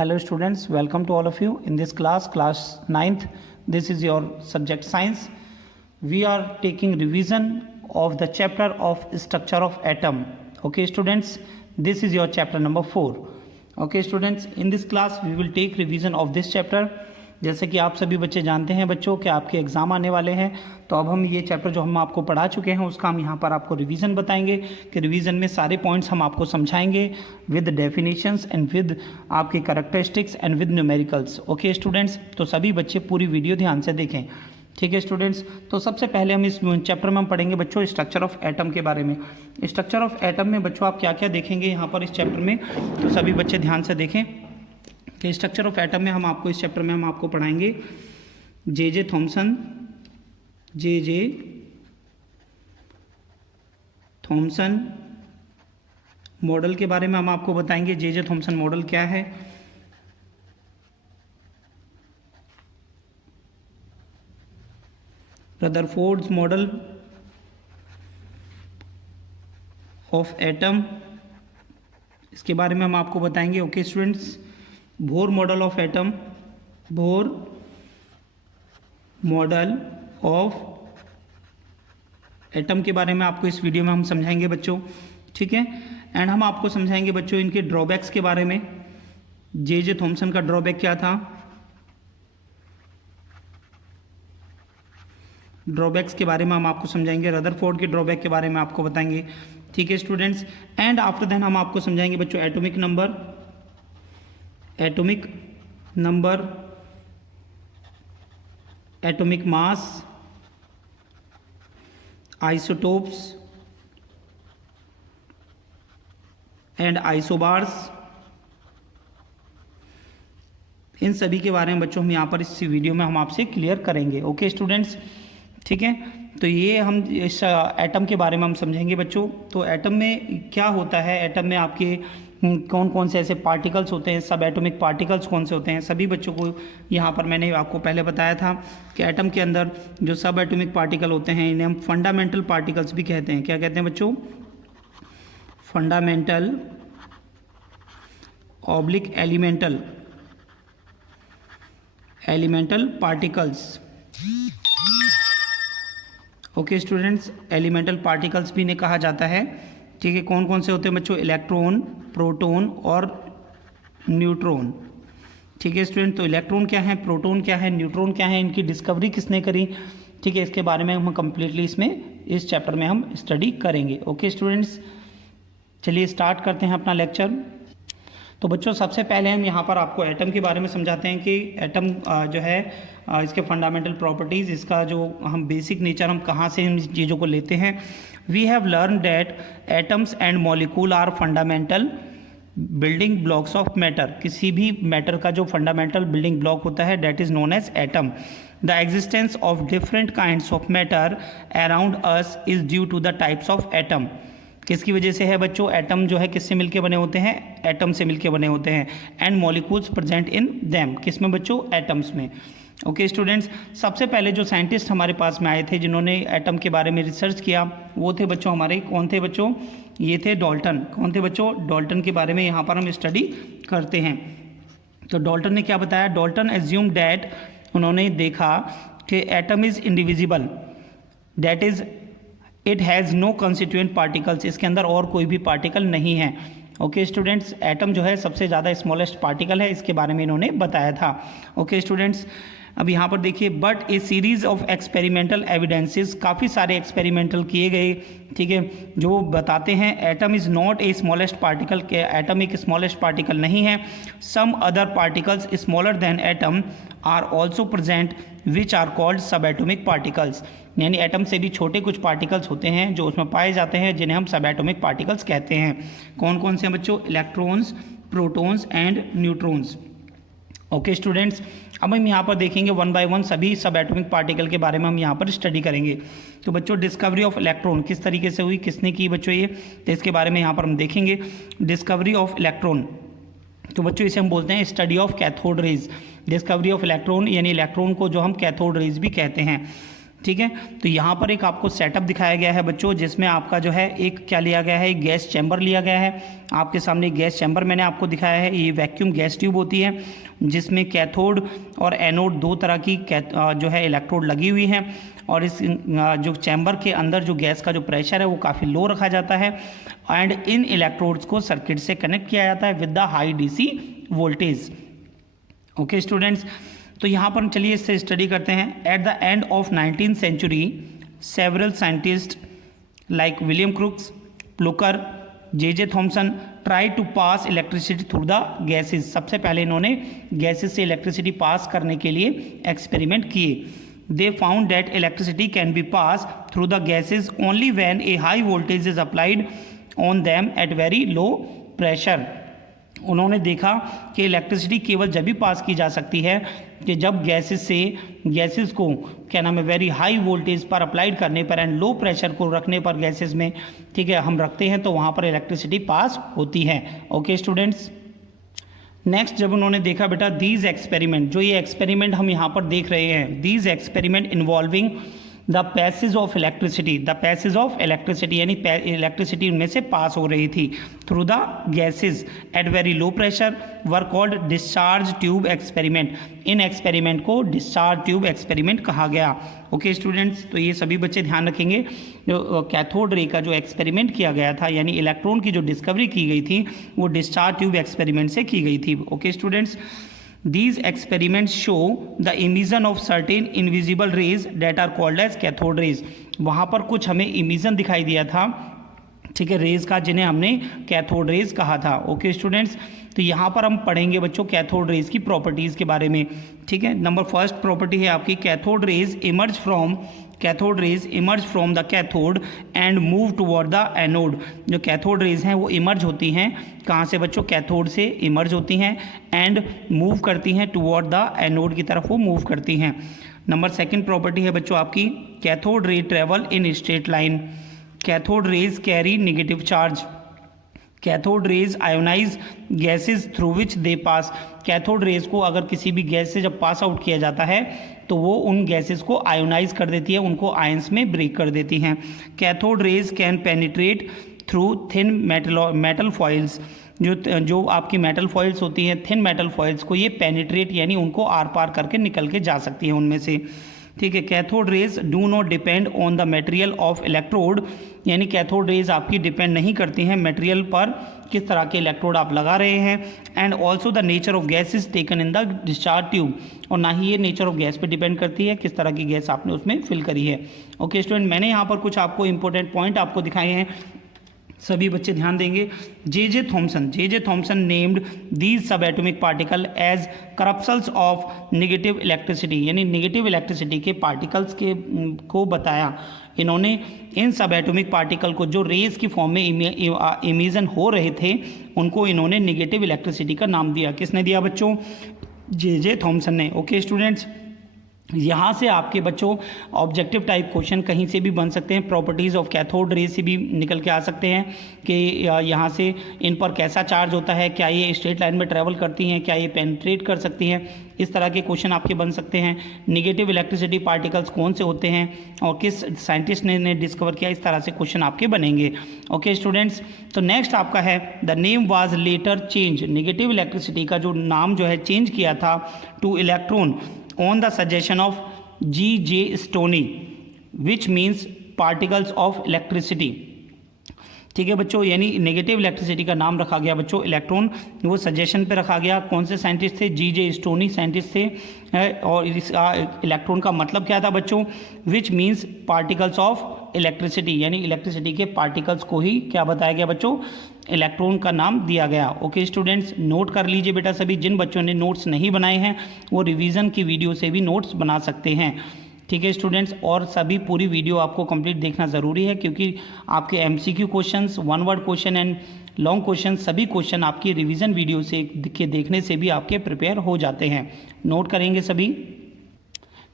Hello students, welcome to all of you in this class 9th. This is your subject science. We are taking revision of the chapter of structure of atom. Okay students, this is your chapter number 4. Okay students, in this class we will take revision of this chapter. जैसे कि आप सभी बच्चे जानते हैं बच्चों कि आपके एग्ज़ाम आने वाले हैं, तो अब हम ये चैप्टर जो हम आपको पढ़ा चुके हैं उसका हम यहाँ पर आपको रिवीजन बताएंगे कि रिवीजन में सारे पॉइंट्स हम आपको समझाएंगे विद डेफिनेशंस एंड विद आपके characteristics and with numericals. Okay students, तो सभी बच्चे पूरी वीडियो ध्यान से देखें. ठीक है स्टूडेंट्स, तो सबसे पहले हम इस चैप्टर में हम पढ़ेंगे बच्चों स्ट्रक्चर ऑफ एटम के बारे में. स्ट्रक्चर ऑफ एटम में बच्चों आप क्या क्या देखेंगे यहाँ पर इस चैप्टर में, तो सभी बच्चे ध्यान से देखें कि स्ट्रक्चर ऑफ एटम में हम आपको इस चैप्टर में हम आपको पढ़ाएंगे जे थॉमसन मॉडल के बारे में हम आपको बताएंगे. जे थॉमसन मॉडल क्या है, रदरफोर्ड्स मॉडल ऑफ एटम, इसके बारे में हम आपको बताएंगे. Okay students, Bohr model of atom, Bohr model of atom के बारे में आपको इस वीडियो में हम समझाएंगे बच्चों. ठीक है, एंड हम आपको समझाएंगे बच्चों इनके ड्रॉबैक्स के बारे में. जे थॉमसन का ड्रॉबैक क्या था, ड्रॉबैक्स के बारे में हम आपको समझाएंगे. रदरफोर्ड के ड्रॉबैक के बारे में आपको बताएंगे. ठीक है स्टूडेंट्स, एंड आफ्टर देन हम आपको समझाएंगे बच्चों atomic number, atomic mass, isotopes and isobars, इन सभी के बारे में बच्चों हम यहाँ पर इस वीडियो में हम आपसे क्लियर करेंगे. ओके स्टूडेंट्स, ठीक है, तो ये हम इस एटम के बारे में हम समझेंगे बच्चों. तो एटम में क्या होता है, एटम में आपके कौन कौन से ऐसे पार्टिकल्स होते हैं, सब एटॉमिक पार्टिकल्स कौन से होते हैं, सभी बच्चों को यहाँ पर मैंने आपको पहले बताया था कि एटम के अंदर जो सब एटॉमिक पार्टिकल होते हैं इन्हें हम फंडामेंटल पार्टिकल्स भी कहते हैं. क्या कहते हैं बच्चों, fundamental oblique elemental particles. Okay students, elemental particles भी इन्हें कहा जाता है. ठीक है, कौन कौन से होते हैं बच्चों, इलेक्ट्रॉन, प्रोटॉन और न्यूट्रॉन. ठीक है स्टूडेंट, तो इलेक्ट्रॉन क्या है, प्रोटॉन क्या है, न्यूट्रॉन क्या है, इनकी डिस्कवरी किसने करी. ठीक है, इसके बारे में हम कंप्लीटली इस चैप्टर में हम स्टडी करेंगे. ओके स्टूडेंट्स, चलिए स्टार्ट करते हैं अपना लेक्चर. तो बच्चों सबसे पहले हम यहाँ पर आपको एटम के बारे में समझाते हैं कि एटम जो है इसके फंडामेंटल प्रॉपर्टीज़, इसका जो हम बेसिक नेचर हम कहाँ से इन चीज़ों को लेते हैं. We have learn that atoms and molecule are fundamental building blocks of matter. किसी भी मैटर का जो फंडामेंटल बिल्डिंग ब्लॉक होता है that is known as atom. The existence of different kinds of matter around us is due to the types of atom. किसकी वजह से है बच्चों, एटम जो है किससे मिलके बने होते हैं, एटम से मिलके बने होते हैं. And molecules present in them, किस में बच्चों, एटम्स में. ओके स्टूडेंट्स, सबसे पहले जो साइंटिस्ट हमारे पास में आए थे जिन्होंने एटम के बारे में रिसर्च किया वो थे बच्चों हमारे, कौन थे बच्चों, ये थे डाल्टन. कौन थे बच्चों, डाल्टन के बारे में यहाँ पर हम स्टडी करते हैं. तो डाल्टन ने क्या बताया, डाल्टन एज्यूम डैट, उन्होंने देखा कि atom is indivisible, that is it has no constituent particles, इसके अंदर और कोई भी पार्टिकल नहीं है. ओके स्टूडेंट्स, एटम जो है सबसे ज़्यादा स्मॉलेस्ट पार्टिकल है, इसके बारे में इन्होंने बताया था. ओके स्टूडेंट्स, अब यहाँ पर देखिए, but A series of experimental evidences, काफ़ी सारे एक्सपेरिमेंटल किए गए. ठीक है, जो बताते हैं atom is not a smallest particle, के एटम एक स्मॉलेस्ट पार्टिकल नहीं है. Some other particles smaller than atom are also present which are called sub atomic particles. यानी एटम से भी छोटे कुछ पार्टिकल्स होते हैं जो उसमें पाए जाते हैं जिन्हें हम सब एटोमिक पार्टिकल्स कहते हैं. कौन कौन से हैं बच्चों, electrons, protons and neutrons. Okay students, अब हम यहाँ पर देखेंगे वन बाय वन सभी सब एटॉमिक पार्टिकल के बारे में हम यहाँ पर स्टडी करेंगे. तो बच्चों डिस्कवरी ऑफ इलेक्ट्रॉन किस तरीके से हुई, किसने की बच्चों ये, तो इसके बारे में यहाँ पर हम देखेंगे. डिस्कवरी ऑफ इलेक्ट्रॉन, तो बच्चों इसे हम बोलते हैं study of cathode rays. Discovery of electron यानी इलेक्ट्रॉन को जो हम कैथोड रेज भी कहते हैं. ठीक है। तो यहाँ पर एक आपको सेटअप दिखाया गया है बच्चों, जिसमें आपका जो है एक क्या लिया गया है, एक गैस चैम्बर लिया गया है। आपके सामने एक गैस चैम्बर मैंने आपको दिखाया है। ये वैक्यूम गैस ट्यूब होती है जिसमें कैथोड और एनोड दो तरह की जो है इलेक्ट्रोड लगी हुई हैं, और इस जो चैम्बर के अंदर जो गैस का जो प्रेशर है वो काफ़ी लो रखा जाता है, एंड इन इलेक्ट्रोड्स को सर्किट से कनेक्ट किया जाता है with the high DC voltage. Okay students, तो यहाँ पर चलिए इससे स्टडी करते हैं। At the end of 19th century several scientist like William Crookes, Plucker, J Thomson try to pass electricity through the gases. सबसे पहले इन्होंने गैसेस से इलेक्ट्रिसिटी पास करने के लिए एक्सपेरिमेंट किए। They found that electricity can be pass through the gases only when a high voltage is applied on them at very low pressure. उन्होंने देखा कि इलेक्ट्रिसिटी केवल जब भी पास की जा सकती है कि जब गैसेस को क्या नाम है वेरी हाई वोल्टेज पर अप्लाइड करने पर एंड लो प्रेशर को रखने पर गैसेस में, ठीक है, हम रखते हैं तो वहाँ पर इलेक्ट्रिसिटी पास होती है। ओके स्टूडेंट्स, नेक्स्ट जब उन्होंने देखा बेटा दीज एक्सपेरिमेंट, जो ये एक्सपेरिमेंट हम यहाँ पर देख रहे हैं, these experiment involving the passage of electricity, the passage of electricity यानी इलेक्ट्रिसिटी उनमें से पास हो रही थी through the gases eight very low pressure were called discharge tube experiment. In experiment को डिस्चार्ज ट्यूब एक्सपेरिमेंट कहा गया। ओके स्टूडेंट्स, तो ये सभी बच्चे ध्यान रखेंगे, जो कैथोड रे का जो एक्सपेरिमेंट किया गया था यानी इलेक्ट्रॉन की जो डिस्कवरी की गई थी वो डिस्चार्ज ट्यूब एक्सपेरिमेंट से की गई थी। Okay students, these experiments show the emission of certain invisible rays that are called as cathode rays। वहाँ पर कुछ हमें emission दिखाई दिया था, ठीक है, रेज का, जिन्हें हमने कैथोड रेज कहा था। ओके स्टूडेंट्स, तो यहाँ पर हम पढ़ेंगे बच्चों कैथोड रेज की प्रॉपर्टीज़ के बारे में। ठीक है, नंबर फर्स्ट प्रॉपर्टी है आपकी cathode rays emerge from the cathode and move toward the anode. जो कैथोड रेज हैं वो इमर्ज होती हैं कहाँ से बच्चों, कैथोड से इमर्ज होती हैं एंड मूव करती हैं टुवर्ड द एनोड की तरफ वो मूव करती हैं। नंबर सेकंड प्रॉपर्टी है बच्चों आपकी cathode ray travel in straight line. Cathode rays carry negative charge. Cathode rays ionize gases through which they pass. Cathode rays को अगर किसी भी गैस से जब पास आउट किया जाता है तो वो उन गैसेस को आयोनाइज कर देती है, उनको आयंस में ब्रेक कर देती हैं। Cathode rays can penetrate through thin metal foils. जो आपकी मेटल फॉइल्स होती हैं, थिन मेटल फॉइल्स को ये पेनिट्रेट यानी उनको आर पार करके निकल के जा सकती हैं उनमें से। ठीक है, cathode rays do not depend on the material of electrode, यानी कैथोड रेज आपकी डिपेंड नहीं करती हैं मटेरियल पर, किस तरह के इलेक्ट्रोड आप लगा रहे हैं, and also the nature of gas is taken in the discharge tube, और ना ही ये नेचर ऑफ गैस पे डिपेंड करती है किस तरह की गैस आपने उसमें फिल करी है। ओके स्टूडेंट, मैंने यहाँ पर कुछ आपको इंपॉर्टेंट पॉइंट आपको दिखाए हैं, सभी बच्चे ध्यान देंगे। J Thomson named these sub atomic particle as corpuscles of negative electricity, यानी नेगेटिव इलेक्ट्रिसिटी के पार्टिकल्स को बताया इन्होंने। इन सब एटॉमिक पार्टिकल को जो रेज की फॉर्म में इमिशन हो रहे थे उनको इन्होंने नेगेटिव इलेक्ट्रिसिटी का नाम दिया। किसने दिया बच्चों? जे थॉमसन ने। ओके स्टूडेंट्स, यहाँ से आपके बच्चों ऑब्जेक्टिव टाइप क्वेश्चन कहीं से भी बन सकते हैं, प्रॉपर्टीज़ ऑफ कैथोड रेज से भी निकल के आ सकते हैं कि यहाँ से इन पर कैसा चार्ज होता है, क्या ये स्ट्रेट लाइन में ट्रैवल करती हैं, क्या ये पेनिट्रेट कर सकती हैं, इस तरह के क्वेश्चन आपके बन सकते हैं। नेगेटिव इलेक्ट्रिसिटी पार्टिकल्स कौन से होते हैं और किस साइंटिस्ट ने डिस्कवर किया, इस तरह से क्वेश्चन आपके बनेंगे। ओके स्टूडेंट्स, तो नेक्स्ट आपका है the name was later change. Negative electricity का जो नाम जो है चेंज किया था two electron on the suggestion of G.J. Stoney, which means particles of electricity। ठीक है बच्चों, यानी नेगेटिव इलेक्ट्रिसिटी का नाम रखा गया बच्चों इलेक्ट्रॉन, वो सजेशन पे रखा गया। कौन से साइंटिस्ट थे? G.J. स्टोनी साइंटिस्ट थे। और इस इलेक्ट्रॉन का मतलब क्या था बच्चों? Which means particles of electricity, यानी इलेक्ट्रिसिटी के पार्टिकल्स को ही क्या बताया गया बच्चों? इलेक्ट्रॉन का नाम दिया गया। ओके स्टूडेंट्स, नोट कर लीजिए बेटा सभी, जिन बच्चों ने नोट्स नहीं बनाए हैं वो रिवीजन की वीडियो से भी नोट्स बना सकते हैं। ठीक है स्टूडेंट्स, और सभी पूरी वीडियो आपको कंप्लीट देखना ज़रूरी है क्योंकि आपके MCQ questions, one word question and long question, सभी क्वेश्चन आपकी रिवीजन वीडियो से देखने से भी आपके प्रिपेयर हो जाते हैं। नोट करेंगे सभी।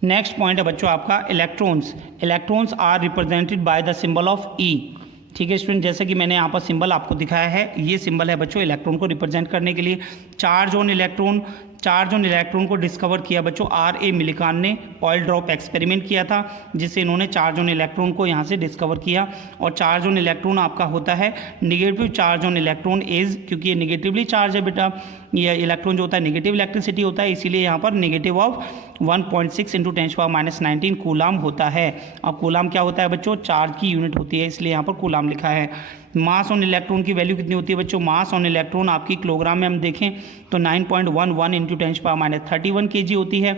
नेक्स्ट पॉइंट है बच्चों आपका electrons are represented by the symbol of e. ठीक है स्टूडेंट, जैसे कि मैंने यहाँ पर सिंबल आपको दिखाया है, ये सिंबल है बच्चों इलेक्ट्रॉन को रिप्रेजेंट करने के लिए। Charge on electron, charge on electron को डिस्कवर किया बच्चों R.A. मिलिकॉन ने ऑयल ड्रॉप एक्सपेरिमेंट किया था, जिससे इन्होंने चार्ज ऑन इलेक्ट्रॉन को यहाँ से डिस्कवर किया। और चार्ज ऑन इलेक्ट्रॉन आपका होता है negative charge on electron is, क्योंकि ये निगेटिवली चार्ज है बेटा, ये इलेक्ट्रॉन जो होता है नेगेटिव इलेक्ट्रिसिटी होता है, इसीलिए यहाँ पर नेगेटिव ऑफ 1.6 इंटू 10⁻19 कूलाम होता है। और कूलाम क्या होता है बच्चों, चार्ज की यूनिट होती है, इसलिए यहाँ पर कूलाम लिखा है। मास ऑन इलेक्ट्रॉन की वैल्यू कितनी होती है बच्चों, मास ऑन इलेक्ट्रॉन आपकी किलोग्राम में हम देखें तो 9.11 इंटू 10⁻31 kg होती है।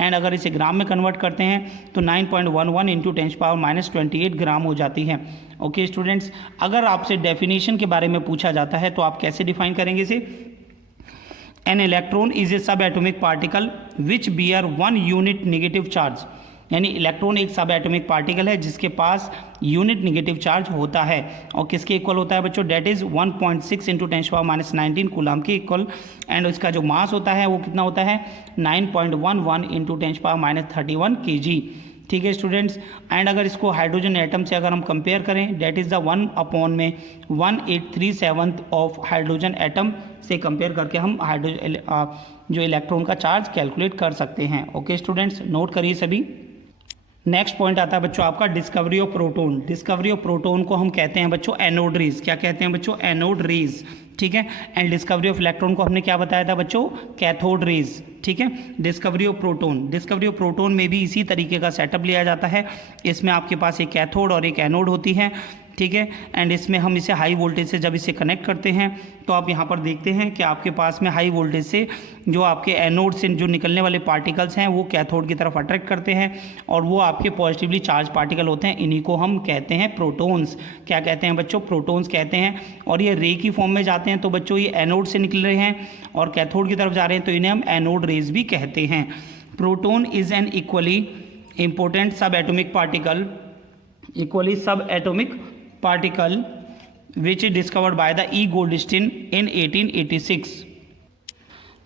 एंड अगर इसे ग्राम में कन्वर्ट करते हैं तो 9.11 इंटू 10⁻28 ग्राम हो जाती है। ओके स्टूडेंट्स, अगर आपसे डेफिनेशन के बारे में पूछा जाता है तो आप कैसे डिफाइन करेंगे इसे। An electron is a sub atomic particle which bear 1 unit negative charge, यानी इलेक्ट्रॉन एक सब एटॉमिक पार्टिकल है जिसके पास यूनिट नेगेटिव चार्ज होता है। और किसके इक्वल होता है बच्चों, डेट इज 1.6 इंटू 10⁻19 कूलाम के इक्वल। एंड इसका जो मास होता है वो कितना होता है, 9.11 इंटू 10⁻31 kg। ठीक है स्टूडेंट्स। एंड अगर इसको हाइड्रोजन एटम से अगर हम कंपेयर करें, डेट इज़ द 1 में 1/837 ऑफ हाइड्रोजन एटम से कंपेयर करके हम जो इलेक्ट्रॉन का चार्ज कैलकुलेट कर सकते हैं। ओके स्टूडेंट्स, नोट करिए सभी। नेक्स्ट पॉइंट आता है बच्चों आपका discovery of proton. Discovery of proton को हम कहते हैं बच्चों एनोड रेज। क्या कहते हैं बच्चों, एनोड रेज। ठीक है। एंड डिस्कवरी ऑफ इलेक्ट्रॉन को हमने क्या बताया था बच्चों, कैथोड रेज। ठीक है। Discovery of proton, discovery of proton में भी इसी तरीके का सेटअप लिया जाता है। इसमें आपके पास एक कैथोड और एक एनोड होती है। ठीक है। एंड इसमें हम इसे हाई वोल्टेज से जब इसे कनेक्ट करते हैं तो आप यहाँ पर देखते हैं कि आपके पास में हाई वोल्टेज से जो आपके एनोड से जो निकलने वाले पार्टिकल्स हैं वो कैथोड की तरफ अट्रैक्ट करते हैं और वो आपके पॉजिटिवली चार्ज पार्टिकल होते हैं। इन्हीं को हम कहते हैं प्रोटॉन्स। क्या कहते हैं बच्चों, प्रोटॉन्स कहते हैं। और ये रे की फॉर्म में जाते हैं तो बच्चों ये एनोड से निकल रहे हैं और कैथोड की तरफ जा रहे हैं तो इन्हें हम एनोड रेज भी कहते हैं। Proton is an equally important सब एटॉमिक पार्टिकल, इक्वली सब atomic particle which is discovered by the E. Goldstein in 1886।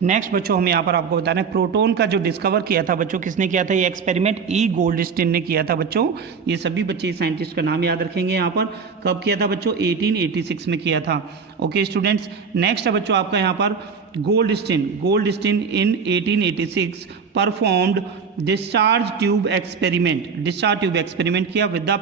Next बच्चों हम यहाँ पर आपको बता रहे हैं प्रोटॉन का जो डिस्कवर किया था बच्चों, किसने किया था ये एक्सपेरिमेंट, ई गोल्डस्टीन ने किया था बच्चों। ये सभी बच्चे साइंटिस्ट का नाम याद रखेंगे। यहाँ पर कब किया था बच्चों, 1886 में किया था। ओके स्टूडेंट्स, नेक्स्ट है बच्चों आपका यहाँ पर Goldstein in 1886 performed discharge tube experiment. Discharge tube experiment किया with the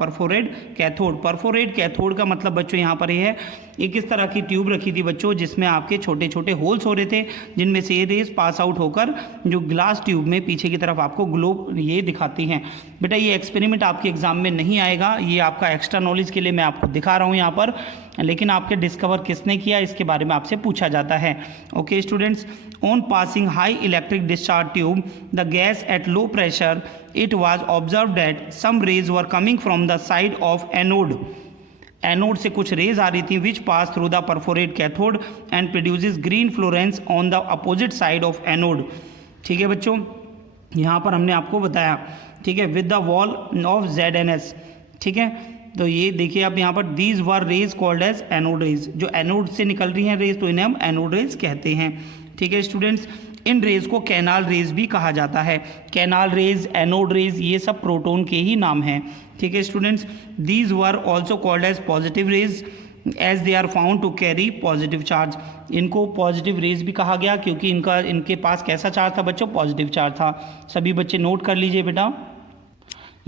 perforate cathode. Perforate cathode का मतलब बच्चों यहाँ पर ये है, एक इस तरह की ट्यूब रखी थी बच्चों जिसमें आपके छोटे छोटे होल्स हो रहे थे जिनमें से ये रेज पास आउट होकर जो ग्लास ट्यूब में पीछे की तरफ आपको ग्लोब ये दिखाती हैं। बेटा ये एक्सपेरिमेंट आपके एग्जाम में नहीं आएगा, ये आपका एक्स्ट्रा नॉलेज के लिए मैं आपको दिखा रहा हूँ यहाँ पर, लेकिन आपके डिस्कवर किसने किया इसके बारे में आपसे पूछा जाता है। Okay students, on passing high electric discharge tube the gas at low pressure it was observe that some rays were coming from the side of anode. Anode से कुछ रेज आ रही थी which pass through the perforate cathode and produces green fluorescence on the opposite side of anode. ठीक है बच्चों, यहाँ पर हमने आपको बताया। ठीक है, with the wall of ZNS। ठीक है, तो ये देखिए आप यहाँ पर these were rays called as anode rays. जो एनोड से निकल रही हैं रेज तो इन्हें हम एनोड रेज कहते हैं। ठीक है स्टूडेंट्स, इन रेज को कैनाल रेज भी कहा जाता है। कैनाल रेज, एनोड रेज, ये सब प्रोटॉन के ही नाम हैं। ठीक है students, these were also called as positive rays as they are found to carry positive charge. इनको पॉजिटिव रेज भी कहा गया क्योंकि इनके पास कैसा चार्ज था बच्चों, पॉजिटिव चार्ज था। सभी बच्चे नोट कर लीजिए बेटा।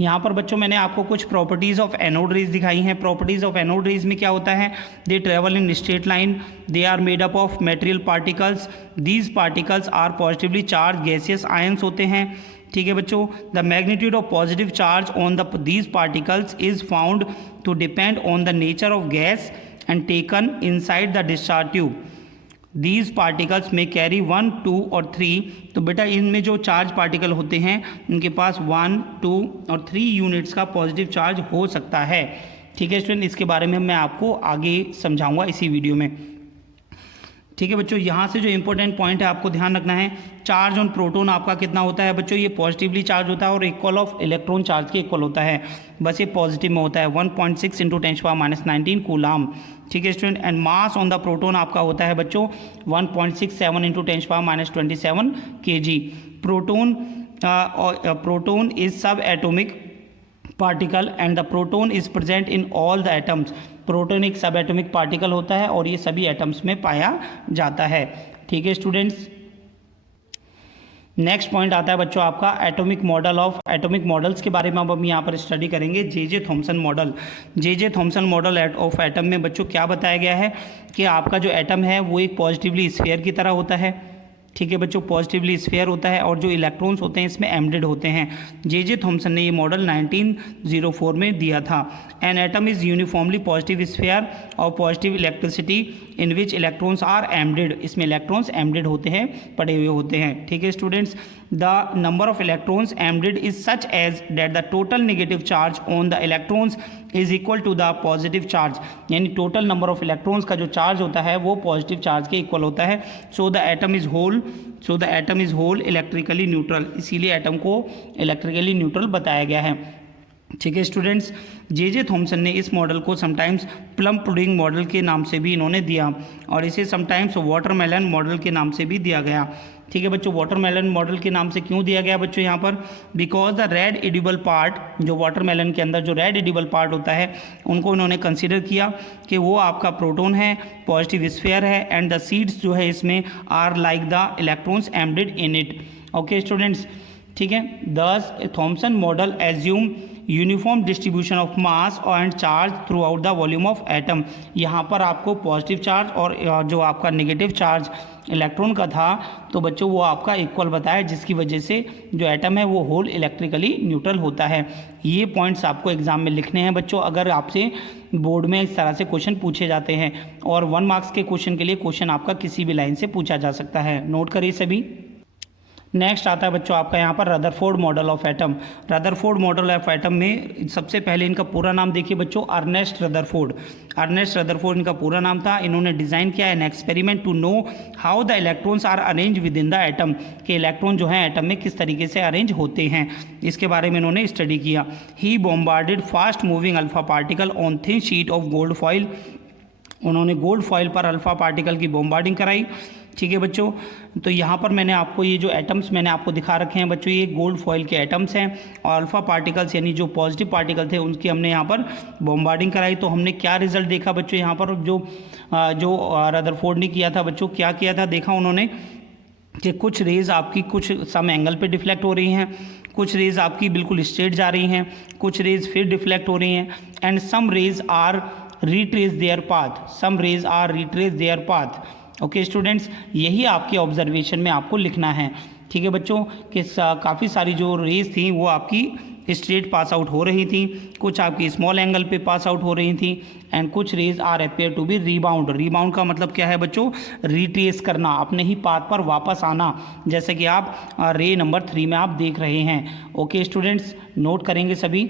यहाँ पर बच्चों मैंने आपको कुछ प्रॉपर्टीज़ ऑफ एनोड रेज दिखाई हैं। प्रॉपर्टीज़ ऑफ एनोड रेज में क्या होता है, they travel in straight line, they are made up of material particles, these particles are positively charge gaseous ions होते हैं। ठीक है बच्चों, the magnitude of positive charge on these particles is found to depend on the nature of gas and taken inside the discharge tube. These particles में carry 1, 2 और 3। तो बेटा इनमें जो चार्ज पार्टिकल होते हैं उनके पास 1, 2 और 3 यूनिट्स का पॉजिटिव चार्ज हो सकता है। ठीक है स्टूडेंट, इसके बारे में मैं आपको आगे समझाऊंगा इसी वीडियो में। ठीक है बच्चों, यहाँ से जो इंपॉर्टेंट पॉइंट है आपको ध्यान रखना है, चार्ज ऑन प्रोटॉन आपका कितना होता है बच्चों, ये पॉजिटिवली चार्ज होता है और इक्वल ऑफ इलेक्ट्रॉन चार्ज के इक्वल होता है, बस ये पॉजिटिव में होता है 1.6 इंटू 10⁻19 कूलाम। ठीक है student, and mass on the proton आपका होता है बच्चों 1.67 इंटू 10⁻27 kg। प्रोटॉन इज सब atomic particle and the proton is present in all the atoms. Proton एक सब एटॉमिक पार्टिकल होता है और ये सभी एटम्स में पाया जाता है। ठीक है स्टूडेंट्स, नेक्स्ट पॉइंट आता है बच्चों आपका एटॉमिक मॉडल्स के बारे में अब हम यहाँ पर स्टडी करेंगे। J Thomson model of atom में बच्चों क्या बताया गया है कि आपका जो एटम है वो एक पॉजिटिवली स्फीयर की तरह होता है, ठीक है बच्चों, पॉजिटिवली स्फीयर होता है और जो इलेक्ट्रॉन्स होते हैं इसमें एम्बेडेड होते हैं। जे थॉमसन ने ये मॉडल 1904 में दिया था। An atom is uniformly positive sphere और positive electricity in which electrons are embedded, इसमें इलेक्ट्रॉन्स एम्बेडेड होते हैं, पड़े हुए होते हैं, ठीक है students. The number of electrons embedded is such as that the total negative charge on the electrons is equal to the positive charge, यानी टोटल नंबर ऑफ इलेक्ट्रॉन्स का जो चार्ज होता है वो पॉजिटिव चार्ज के इक्वल होता है। So the atom is whole electrically neutral, इसीलिए एटम को इलेक्ट्रिकली न्यूट्रल बताया गया है, ठीक है स्टूडेंट्स। जे थॉमसन ने इस मॉडल को समटाइम्स प्लम पुडिंग मॉडल के नाम से भी इन्होंने दिया और इसे समटाइम्स वाटरमेलन मॉडल के नाम से भी दिया गया, ठीक है बच्चों। वाटरमेलन मॉडल के नाम से क्यों दिया गया बच्चों यहाँ पर? Because the red edible part, जो वाटरमेलन के अंदर जो रेड एडिबल पार्ट होता है उनको इन्होंने कंसीडर किया कि वो आपका प्रोटॉन है, पॉजिटिव स्फीयर है एंड द सीड्स जो है इसमें are like the electrons embedded in it, okay students, ठीक है। This Thomson model assume uniform distribution of mass and charge throughout the volume of atom, यहाँ पर आपको पॉजिटिव चार्ज और जो आपका नेगेटिव चार्ज इलेक्ट्रॉन का था तो बच्चों वो आपका इक्वल बताया, जिसकी वजह से जो एटम है वो होल इलेक्ट्रिकली न्यूट्रल होता है। ये पॉइंट्स आपको एग्जाम में लिखने हैं बच्चों, अगर आपसे बोर्ड में इस तरह से क्वेश्चन पूछे जाते हैं और 1 मार्क्स के क्वेश्चन के लिए क्वेश्चन आपका किसी भी लाइन से पूछा जा सकता है, नोट करिए सभी। नेक्स्ट आता है बच्चों आपका यहाँ पर Rutherford model of atom. Rutherford model of atom में सबसे पहले इनका पूरा नाम देखिए बच्चों, अर्नेस्ट रदरफोर्ड इनका पूरा नाम था। इन्होंने डिज़ाइन किया an experiment to know how the electrons are arrange within the atom, कि इलेक्ट्रॉन जो है एटम में किस तरीके से अरेंज होते हैं, इसके बारे में इन्होंने स्टडी किया। He bombarded fast moving alpha particle on thin sheet of gold foil, उन्होंने गोल्ड फॉइल पर अल्फा पार्टिकल की बॉम्बार्डिंग कराई, ठीक है बच्चों। तो यहाँ पर मैंने आपको ये जो एटम्स मैंने आपको दिखा रखे हैं बच्चों, ये गोल्ड फॉइल के एटम्स हैं और अल्फा पार्टिकल्स यानी जो पॉजिटिव पार्टिकल थे उनकी हमने यहाँ पर बॉम्बार्डिंग कराई। तो हमने क्या रिजल्ट देखा बच्चों, यहाँ पर जो रदरफोर्ड ने किया था बच्चों, क्या किया था देखा उन्होंने कि कुछ रेज आपकी कुछ सम एंगल पे डिफ्लेक्ट हो रही हैं, कुछ रेज आपकी बिल्कुल स्ट्रेट जा रही हैं, कुछ रेज फिर डिफ्लेक्ट हो रही हैं and some rays are retrace their path, okay students, यही आपके ऑब्जर्वेशन में आपको लिखना है, ठीक है बच्चों, कि काफ़ी सारी जो रेज थी वो आपकी स्ट्रेट पास आउट हो रही थी, कुछ आपकी स्मॉल एंगल पे पास आउट हो रही थी एंड कुछ rays are appear to be rebound का मतलब क्या है बच्चों, रिट्रेस करना, अपने ही पाथ पर वापस आना, जैसे कि आप रे नंबर 3 में आप देख रहे हैं, ओके स्टूडेंट्स, नोट करेंगे सभी।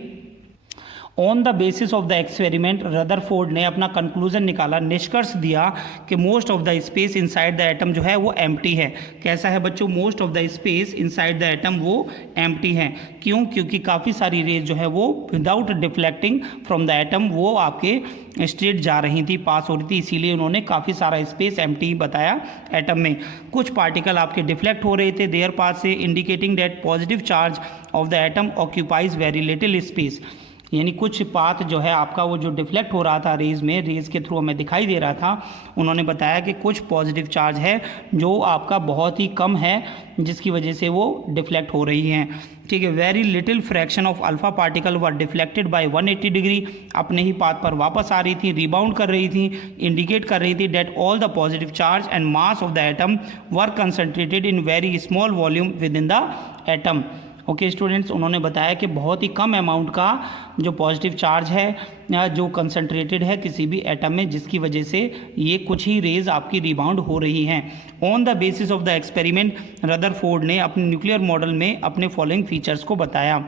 On the basis of the experiment Rutherford ने अपना कंक्लूजन निकाला, निष्कर्ष दिया कि most of the space inside the atom जो है वो एम्प्टी है। कैसा है बच्चों, most of the space inside the atom वो एम्प्टी है। क्यों? क्योंकि काफ़ी सारी रेज जो है वो without deflecting from the atom वो आपके स्ट्रेट जा रही थी, पास हो रही थी, इसीलिए उन्होंने काफ़ी सारा स्पेस एम्प्टी बताया एटम में। कुछ पार्टिकल आपके डिफ्लेक्ट हो रहे थे देयर पास से, indicating that positive charge of the atom occupies very little space, यानी कुछ पाथ जो है आपका वो जो डिफ्लेक्ट हो रहा था रेज के थ्रू हमें दिखाई दे रहा था, उन्होंने बताया कि कुछ पॉजिटिव चार्ज है जो आपका बहुत ही कम है जिसकी वजह से वो डिफ्लेक्ट हो रही हैं, ठीक है। Very little fraction of alpha particle were deflected by 180 degree, अपने ही पाथ पर वापस आ रही थी, रिबाउंड कर रही थी, इंडिकेट कर रही थी that all the positive charge and mass of the atom were concentrated in very small volume within the atom, okay students, उन्होंने बताया कि बहुत ही कम अमाउंट का जो पॉजिटिव चार्ज है जो कंसंट्रेटेड है किसी भी एटम में, जिसकी वजह से ये कुछ ही रेज आपकी रिबाउंड हो रही हैं। On the basis of the experiment Rutherford ने अपने न्यूक्लियर मॉडल में अपने फॉलोइंग फीचर्स को बताया।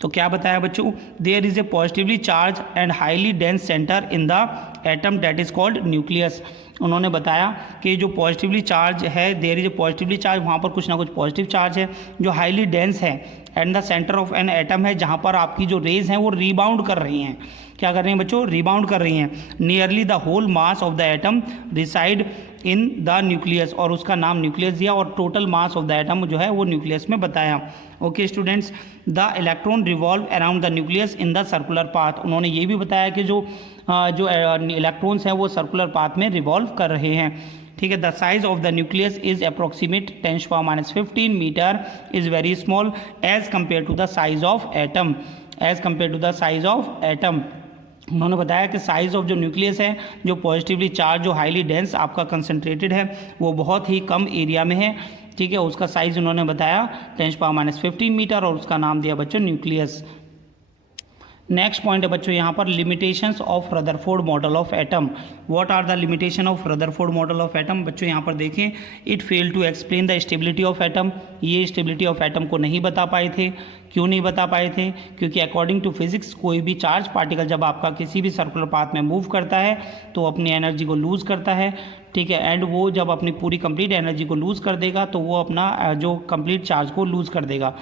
तो क्या बताया बच्चों, there is a positively charge and highly dense centre in the atom that is called nucleus. उन्होंने बताया कि जो पॉजिटिवली चार्ज है, there is a positively charge, वहाँ पर कुछ ना कुछ पॉजिटिव चार्ज है जो हाईली डेंस है and the centre of an atom है, जहाँ पर आपकी जो रेज हैं वो रिबाउंड कर रही हैं। क्या कर रही हैं बच्चों, रिबाउंड कर रही हैं। Nearly the whole mass of the atom reside in the nucleus, और उसका नाम न्यूक्लियस दिया और total mass of the atom जो है वो न्यूक्लियस में बताया, okay students. The electron revolve around the nucleus in the circular path, उन्होंने ये भी बताया कि जो इलेक्ट्रॉन्स हैं वो सर्कुलर पाथ में रिवॉल्व कर रहे हैं, ठीक है। The size of the nucleus is approximate 10⁻⁻15 metre is very small as compare to the size of atom, as compare to the size of atom. उन्होंने बताया कि साइज ऑफ जो न्यूक्लियस है, जो पॉजिटिवली चार्ज, जो हाईली डेंस आपका concentrated है, वो बहुत ही कम एरिया में है, ठीक है। उसका साइज उन्होंने बताया 10⁻⁻15 मीटर और उसका नाम दिया बच्चों न्यूक्लियस। नेक्स्ट पॉइंट है बच्चों यहाँ पर limitations of Rutherford model of atom. What are the limitation of Rutherford model of atom? बच्चों यहाँ पर देखें, it fail to explain the stability of atom. ये स्टेबिलिटी ऑफ एटम को नहीं बता पाए थे। क्यों नहीं बता पाए थे? क्योंकि अकॉर्डिंग टू फिजिक्स कोई भी चार्ज पार्टिकल जब आपका किसी भी सर्कुलर पाथ में मूव करता है तो अपनी एनर्जी को लूज़ करता है, ठीक है। एंड वो जब अपनी पूरी कंप्लीट एनर्जी को लूज़ कर देगा तो वो अपना जो कंप्लीट चार्ज को लूज़ कर देगा,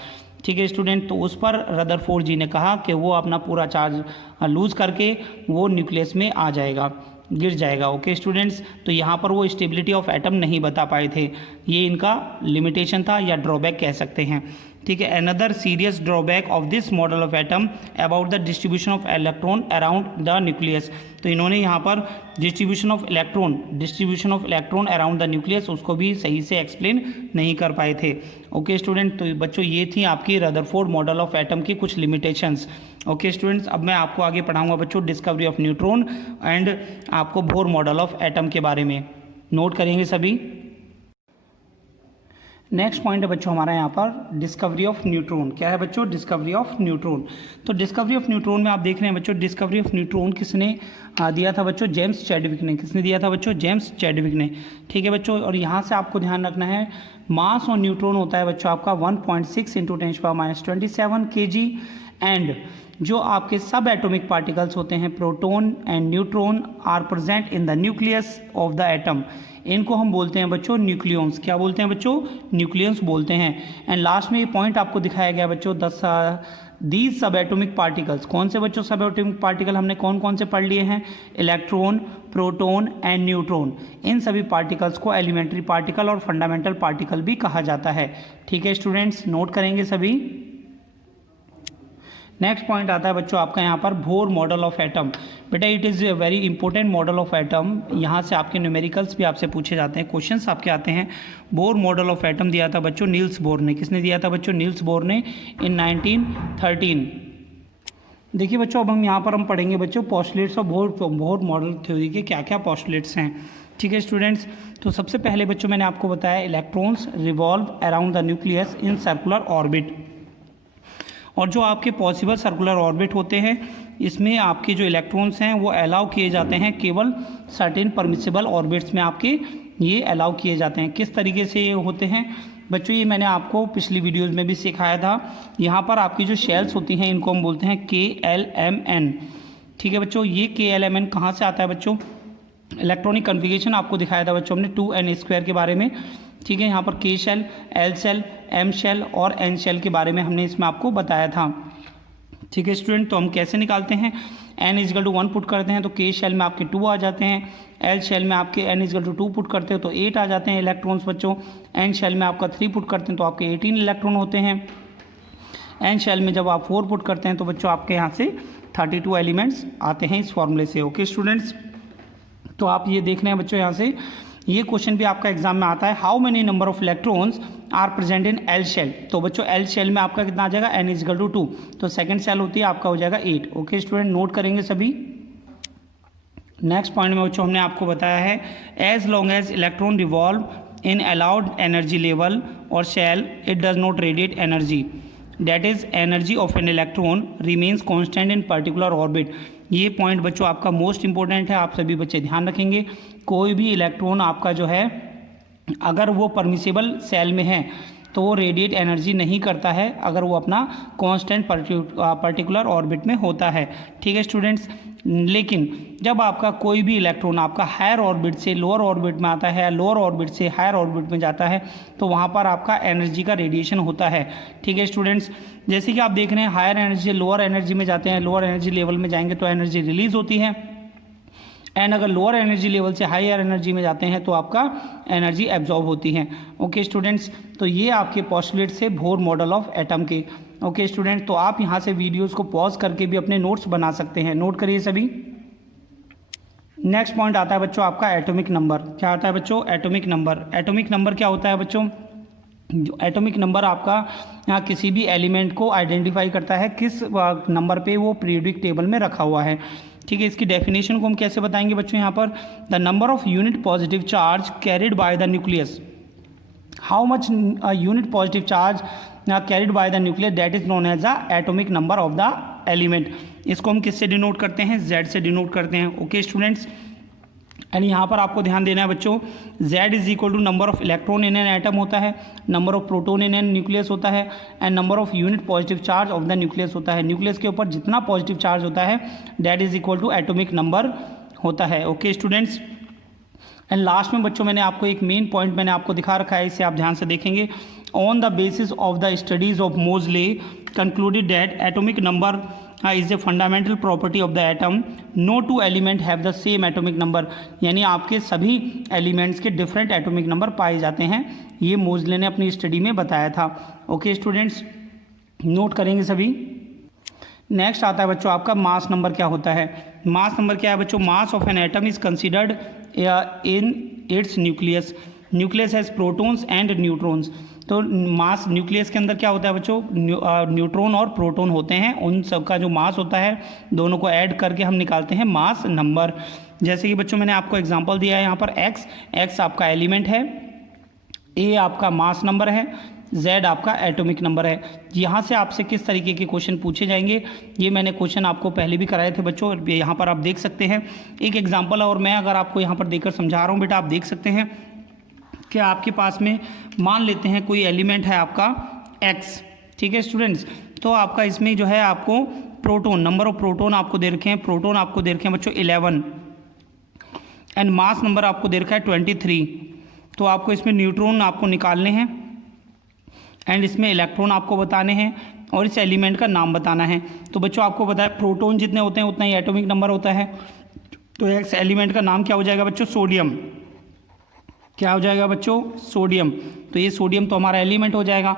ठीक है स्टूडेंट। तो उस पर रदरफोर्ड जी ने कहा कि वो अपना पूरा चार्ज लूज़ करके वो न्यूक्लियस में आ जाएगा, गिर जाएगा। ओके स्टूडेंट्स, तो यहाँ पर वो स्टेबिलिटी ऑफ एटम नहीं बता पाए थे। ये इनका लिमिटेशन था या ड्रॉबैक कह सकते हैं, ठीक है। Another serious drawback of this model of atom about the distribution of electron around the nucleus. तो इन्होंने यहाँ पर distribution of electron around the nucleus उसको भी सही से एक्सप्लेन नहीं कर पाए थे। ओके स्टूडेंट, तो बच्चों ये थी आपकी रदरफोर्ड मॉडल ऑफ एटम की कुछ लिमिटेशंस। ओके स्टूडेंट्स, अब मैं आपको आगे पढ़ाऊंगा बच्चों डिस्कवरी ऑफ न्यूट्रॉन एंड आपको बोर मॉडल ऑफ एटम के बारे में। नोट करेंगे सभी। नेक्स्ट पॉइंट है बच्चों हमारा यहाँ पर डिस्कवरी ऑफ न्यूट्रॉन। क्या है बच्चों? Discovery of neutron. तो डिस्कवरी ऑफ न्यूट्रॉन में आप देख रहे हैं बच्चों, डिस्कवरी ऑफ न्यूट्रॉन किसने दिया था बच्चों? जेम्स चैडविक ने। किसने दिया था बच्चों? जेम्स चैडविक ने, ठीक है बच्चों। और यहाँ से आपको ध्यान रखना है, मास ऑन न्यूट्रॉन होता है बच्चों आपका 1.6 × 10⁻27 kg एंड जो आपके सब एटॉमिक पार्टिकल्स होते हैं proton and neutron are present in the nucleus of the atom. इनको हम बोलते हैं बच्चों न्यूक्लियॉन्स। क्या बोलते हैं बच्चों? न्यूक्लियॉन्स बोलते हैं। एंड लास्ट में ये पॉइंट आपको दिखाया गया बच्चों, दीज सब एटॉमिक पार्टिकल्स। कौन से बच्चों सब एटॉमिक पार्टिकल हमने कौन कौन से पढ़ लिए हैं? Electron, proton and neutron. इन सभी पार्टिकल्स को एलिमेंट्री पार्टिकल और फंडामेंटल पार्टिकल भी कहा जाता है, ठीक है स्टूडेंट्स। नोट करेंगे सभी। नेक्स्ट पॉइंट आता है बच्चों आपका यहाँ पर बोर मॉडल ऑफ एटम। बेटा it is a very important model of atom. यहाँ से आपके न्यूमेरिकल्स भी आपसे पूछे जाते हैं, क्वेश्चंस आपके आते हैं। बोर मॉडल ऑफ एटम दिया था बच्चों नील्स बोर ने। किसने दिया था बच्चों? नील्स बोर ने इन 1913। देखिए बच्चों, अब हम यहाँ पर हम पढ़ेंगे बच्चों postulates of Bohr model theory के क्या क्या पोस्टुलेट्स हैं, ठीक है स्टूडेंट्स। तो सबसे पहले बच्चों मैंने आपको बताया electrons revolve around the nucleus in circular orbit. और जो आपके पॉसिबल सर्कुलर ऑर्बिट होते हैं इसमें आपके जो इलेक्ट्रॉन्स हैं वो अलाउ किए जाते हैं, केवल सर्टेन परमिसिबल ऑर्बिट्स में आपके ये अलाउ किए जाते हैं। किस तरीके से ये होते हैं बच्चों? ये मैंने आपको पिछली वीडियोस में भी सिखाया था। यहाँ पर आपकी जो शेल्स होती हैं इनको हम बोलते हैं KLMN, ठीक है बच्चों। ये KLMN कहाँ से आता है बच्चों? इलेक्ट्रॉनिक कन्फिगरेशन आपको दिखाया था बच्चों हमने 2n² के बारे में, ठीक है। यहाँ पर K shell, L shell, M shell और N शेल के बारे में हमने इसमें आपको बताया था, ठीक है स्टूडेंट। तो हम कैसे निकालते हैं? n = 1 पुट करते हैं तो K शेल में आपके 2 आ जाते हैं, L शेल में आपके n = 2 पुट करते हो तो 8 आ जाते हैं इलेक्ट्रॉन्स बच्चों। N शेल में आपका 3 पुट करते हैं तो आपके 18 इलेक्ट्रॉन होते हैं। N शेल में जब आप 4 पुट करते हैं तो बच्चों आपके यहाँ से 32 एलिमेंट्स आते हैं इस फॉर्मूले से, ओके स्टूडेंट्स। तो आप ये देख रहे हैं बच्चों यहाँ से ये क्वेश्चन भी आपका एग्जाम में आता है, how many number of electrons are present in L shell. तो बच्चों L शेल में आपका कितना आ जाएगा? n = 2, तो सेकंड शेल होती है आपका हो जाएगा 8, ओके स्टूडेंट। नोट करेंगे सभी। नेक्स्ट पॉइंट में बच्चों हमने आपको बताया है as long as electron revolve in allowed energy level और shell it does not radiate energy, that is energy of an electron remains constant in particular orbit. ये पॉइंट बच्चों आपका मोस्ट इंपॉर्टेंट है, आप सभी बच्चे ध्यान रखेंगे। कोई भी इलेक्ट्रॉन आपका जो है अगर वो परमिसिबल सेल में है तो वो रेडिएट एनर्जी नहीं करता है अगर वो अपना कांस्टेंट पर्टिकुलर ऑर्बिट में होता है, ठीक है स्टूडेंट्स। लेकिन जब आपका कोई भी इलेक्ट्रॉन आपका हायर ऑर्बिट से लोअर ऑर्बिट में आता है या लोअर ऑर्बिट से हायर ऑर्बिट में जाता है तो वहाँ पर आपका एनर्जी का रेडिएशन होता है, ठीक है स्टूडेंट्स। जैसे कि आप देख रहे हैं हायर एनर्जी से लोअर एनर्जी में जाते हैं, लोअर एनर्जी लेवल में जाएंगे तो एनर्जी रिलीज होती है, एंड अगर लोअर एनर्जी लेवल से हायर एनर्जी में जाते हैं तो आपका एनर्जी एब्जॉर्ब होती है, ओके स्टूडेंट्स। तो ये आपके पोस्टुलेट से बोर मॉडल ऑफ एटम के, ओके स्टूडेंट। तो आप यहाँ से वीडियोस को पॉज करके भी अपने नोट्स बना सकते हैं, नोट करिए सभी। नेक्स्ट पॉइंट आता है बच्चों आपका एटॉमिक नंबर। क्या आता है बच्चों? Atomic number. एटॉमिक नंबर क्या होता है बच्चों? जो एटॉमिक नंबर आपका किसी भी एलिमेंट को आइडेंटिफाई करता है किस नंबर पे वो पीरियोडिक टेबल में रखा हुआ है। ठीक है, इसकी डेफिनेशन को हम कैसे बताएंगे बच्चों? यहाँ पर the number of unit positive charge carried by the nucleus, how much unit positive charge carried by the nucleus, that is known as the atomic number of the element. इसको हम किससे डिनोट करते हैं? Z से denote करते हैं। Okay students, and यहाँ पर आपको ध्यान देना है बच्चों, Z is equal to number of electron in an atom होता है, number of proton in an nucleus होता है, and number of unit positive charge of the nucleus होता है। न्यूक्लियस के ऊपर जितना पॉजिटिव चार्ज होता है that is equal to atomic number होता है। ओके स्टूडेंट्स, एंड लास्ट में बच्चों मैंने आपको एक मेन पॉइंट मैंने आपको दिखा रखा है, इसे आप ध्यान से देखेंगे। On the basis of the studies of Moseley concluded that atomic number is a fundamental property of the atom, no two element have the same atomic number, यानी आपके सभी एलिमेंट्स के डिफरेंट एटॉमिक नंबर पाए जाते हैं, ये मोजले ने अपनी स्टडी में बताया था। ओके स्टूडेंट्स, नोट करेंगे सभी। नेक्स्ट आता है बच्चों आपका मास नंबर। क्या होता है मास नंबर? क्या है बच्चों? Mass of an atom is considered in its nucleus, nucleus has protons and neutrons. तो मास न्यूक्लियस के अंदर क्या होता है बच्चों? न्यूट्रॉन और प्रोटॉन होते हैं, उन सब का जो मास होता है दोनों को ऐड करके हम निकालते हैं मास नंबर। जैसे कि बच्चों मैंने आपको एग्जांपल दिया है यहाँ पर, एक्स आपका एलिमेंट है, ए आपका मास नंबर है, Z आपका एटॉमिक नंबर है। यहाँ से आपसे किस तरीके के क्वेश्चन पूछे जाएंगे, ये मैंने क्वेश्चन आपको पहले भी कराए थे बच्चों, यहाँ पर आप देख सकते हैं। एक एग्जांपल है और मैं अगर आपको यहाँ पर देकर समझा रहा हूँ बेटा, आप देख सकते हैं कि आपके पास में मान लेते हैं कोई एलिमेंट है आपका X। ठीक है स्टूडेंट्स, तो आपका इसमें जो है आपको प्रोटॉन, नंबर ऑफ प्रोटॉन आपको दे रखे हैं, प्रोटॉन आपको दे रखे हैं बच्चों 11, एंड मास नंबर आपको दे रखा है 23। तो आपको इसमें न्यूट्रॉन आपको निकालने हैं एंड इसमें इलेक्ट्रॉन आपको बताने हैं और इस एलिमेंट का नाम बताना है। तो बच्चों आपको पता है प्रोटॉन जितने होते हैं उतना ही एटॉमिक नंबर होता है। तो X एलिमेंट का नाम क्या हो जाएगा बच्चों? सोडियम। क्या हो जाएगा बच्चों? सोडियम। तो ये सोडियम तो हमारा एलिमेंट हो जाएगा।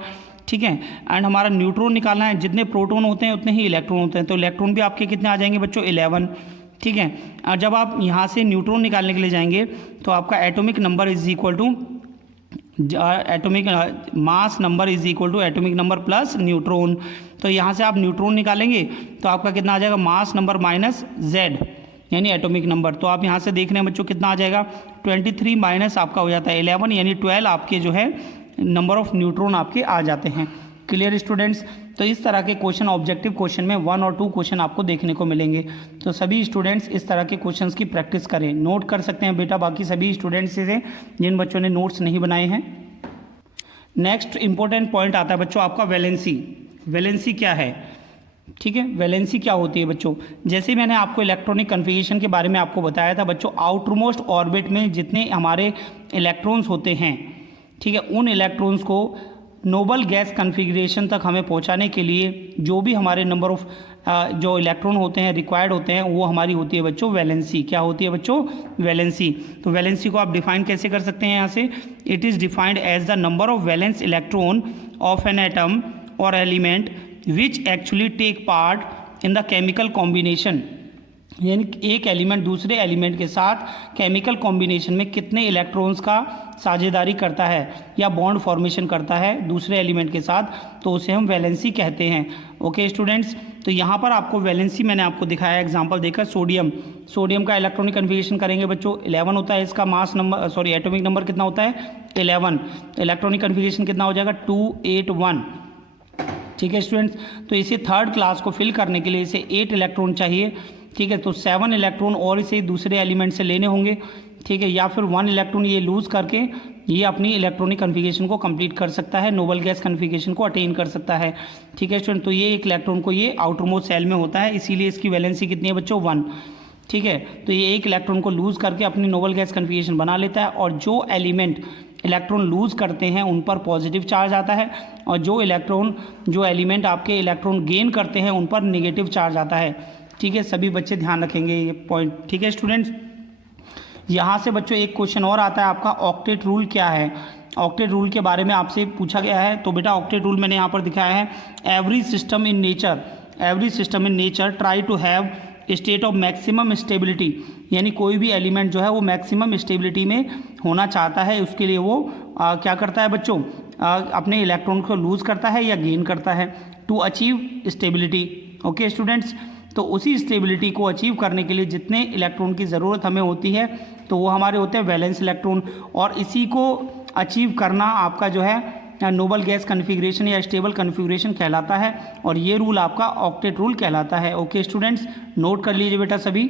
ठीक है, एंड हमारा न्यूट्रॉन निकालना है, जितने प्रोटॉन होते हैं उतने ही इलेक्ट्रॉन होते हैं, तो इलेक्ट्रॉन भी आपके कितने आ जाएंगे बच्चों? 11। ठीक है, और जब आप यहाँ से न्यूट्रॉन निकालने के लिए जाएंगे तो आपका atomic number is equal to atomic mass number is equal to atomic number plus neutron. तो यहाँ से आप न्यूट्रॉन निकालेंगे तो आपका कितना आ जाएगा? मास नंबर माइनस Z यानी एटॉमिक नंबर। तो आप यहाँ से देख रहे हैं बच्चों कितना आ जाएगा? 23 माइनस आपका हो जाता है 11, यानी 12 आपके जो है नंबर ऑफ न्यूट्रॉन आपके आ जाते हैं। Clear students? तो इस तरह के क्वेश्चन ऑब्जेक्टिव क्वेश्चन में 1 और 2 क्वेश्चन आपको देखने को मिलेंगे। तो सभी स्टूडेंट्स इस तरह के क्वेश्चंस की प्रैक्टिस करें, नोट कर सकते हैं बेटा बाकी सभी स्टूडेंट्स से जिन बच्चों ने नोट्स नहीं बनाए हैं। नेक्स्ट इंपॉर्टेंट पॉइंट आता है बच्चों आपका वैलेंसी। वैलेंसी क्या है? ठीक है, वैलेंसी क्या होती है बच्चों? जैसे मैंने आपको इलेक्ट्रॉनिक कन्फिगरेशन के बारे में आपको बताया था बच्चों, आउटरमोस्ट ऑर्बिट में जितने हमारे इलेक्ट्रॉन्स होते हैं, ठीक है, उन इलेक्ट्रॉन्स को नोबल गैस कन्फिगरेशन तक हमें पहुंचाने के लिए जो भी हमारे नंबर ऑफ जो इलेक्ट्रॉन होते हैं रिक्वायर्ड होते हैं, वो हमारी होती है बच्चों वैलेंसी। क्या होती है बच्चों? वैलेंसी। तो वैलेंसी को आप डिफाइन कैसे कर सकते हैं यहाँ से? It is defined as the number of valence electron of an atom और element which actually take part in the chemical combination, यानी एक एलिमेंट दूसरे एलिमेंट के साथ केमिकल कॉम्बिनेशन में कितने इलेक्ट्रॉन्स का साझेदारी करता है या बॉन्ड फॉर्मेशन करता है दूसरे एलिमेंट के साथ, तो उसे हम वैलेंसी कहते हैं। ओके स्टूडेंट्स, तो यहाँ पर आपको वैलेंसी मैंने आपको दिखाया एग्जांपल देकर। सोडियम का इलेक्ट्रॉनिक कन्फिगरेशन करेंगे बच्चों 11 होता है, इसका मास नंबर एटॉमिक नंबर कितना होता है? 11। इलेक्ट्रॉनिक कन्फिगरेशन कितना हो जाएगा? 281। ठीक है स्टूडेंट्स, तो इसे थर्ड क्लास को फिल करने के लिए इसे 8 इलेक्ट्रॉन चाहिए। ठीक है, तो 7 इलेक्ट्रॉन और इसे दूसरे एलिमेंट से लेने होंगे। ठीक है, या फिर 1 इलेक्ट्रॉन ये लूज़ करके ये अपनी इलेक्ट्रॉनिक कन्फिगरेशन को कंप्लीट कर सकता है, नोबल गैस कन्फिगरेशन को अटेन कर सकता है। ठीक है स्टूडेंट, तो ये एक इलेक्ट्रॉन को ये आउटरमोस्ट सेल में होता है, इसीलिए इसकी वैलेंसी कितनी है बच्चों? 1। ठीक है, तो ये एक इलेक्ट्रॉन को लूज़ करके अपनी नोबल गैस कन्फिगरेशन बना लेता है, और जो एलिमेंट इलेक्ट्रॉन लूज़ करते हैं उन पर पॉजिटिव चार्ज आता है, और जो एलिमेंट आपके इलेक्ट्रॉन गेन करते हैं उन पर नेगेटिव चार्ज आता है। ठीक है, सभी बच्चे ध्यान रखेंगे ये पॉइंट। ठीक है स्टूडेंट्स, यहाँ से बच्चों एक क्वेश्चन और आता है आपका, ऑक्टेट रूल क्या है? ऑक्टेट रूल के बारे में आपसे पूछा गया है। तो बेटा ऑक्टेट रूल मैंने यहाँ पर दिखाया है, every system in nature try to have state of maximum stability, यानी कोई भी एलिमेंट जो है वो मैक्सिमम स्टेबिलिटी में होना चाहता है, उसके लिए वो क्या करता है बच्चों, अपने इलेक्ट्रॉन को लूज करता है या गेन करता है to achieve stability. Okay students, तो उसी स्टेबिलिटी को अचीव करने के लिए जितने इलेक्ट्रॉन की ज़रूरत हमें होती है तो वो हमारे होते हैं वैलेंस इलेक्ट्रॉन, और इसी को अचीव करना आपका जो है नोबल गैस कन्फिग्रेशन या स्टेबल कन्फिग्रेशन कहलाता है, और ये रूल आपका ऑक्टेट रूल कहलाता है। ओके स्टूडेंट्स, नोट कर लीजिए बेटा सभी।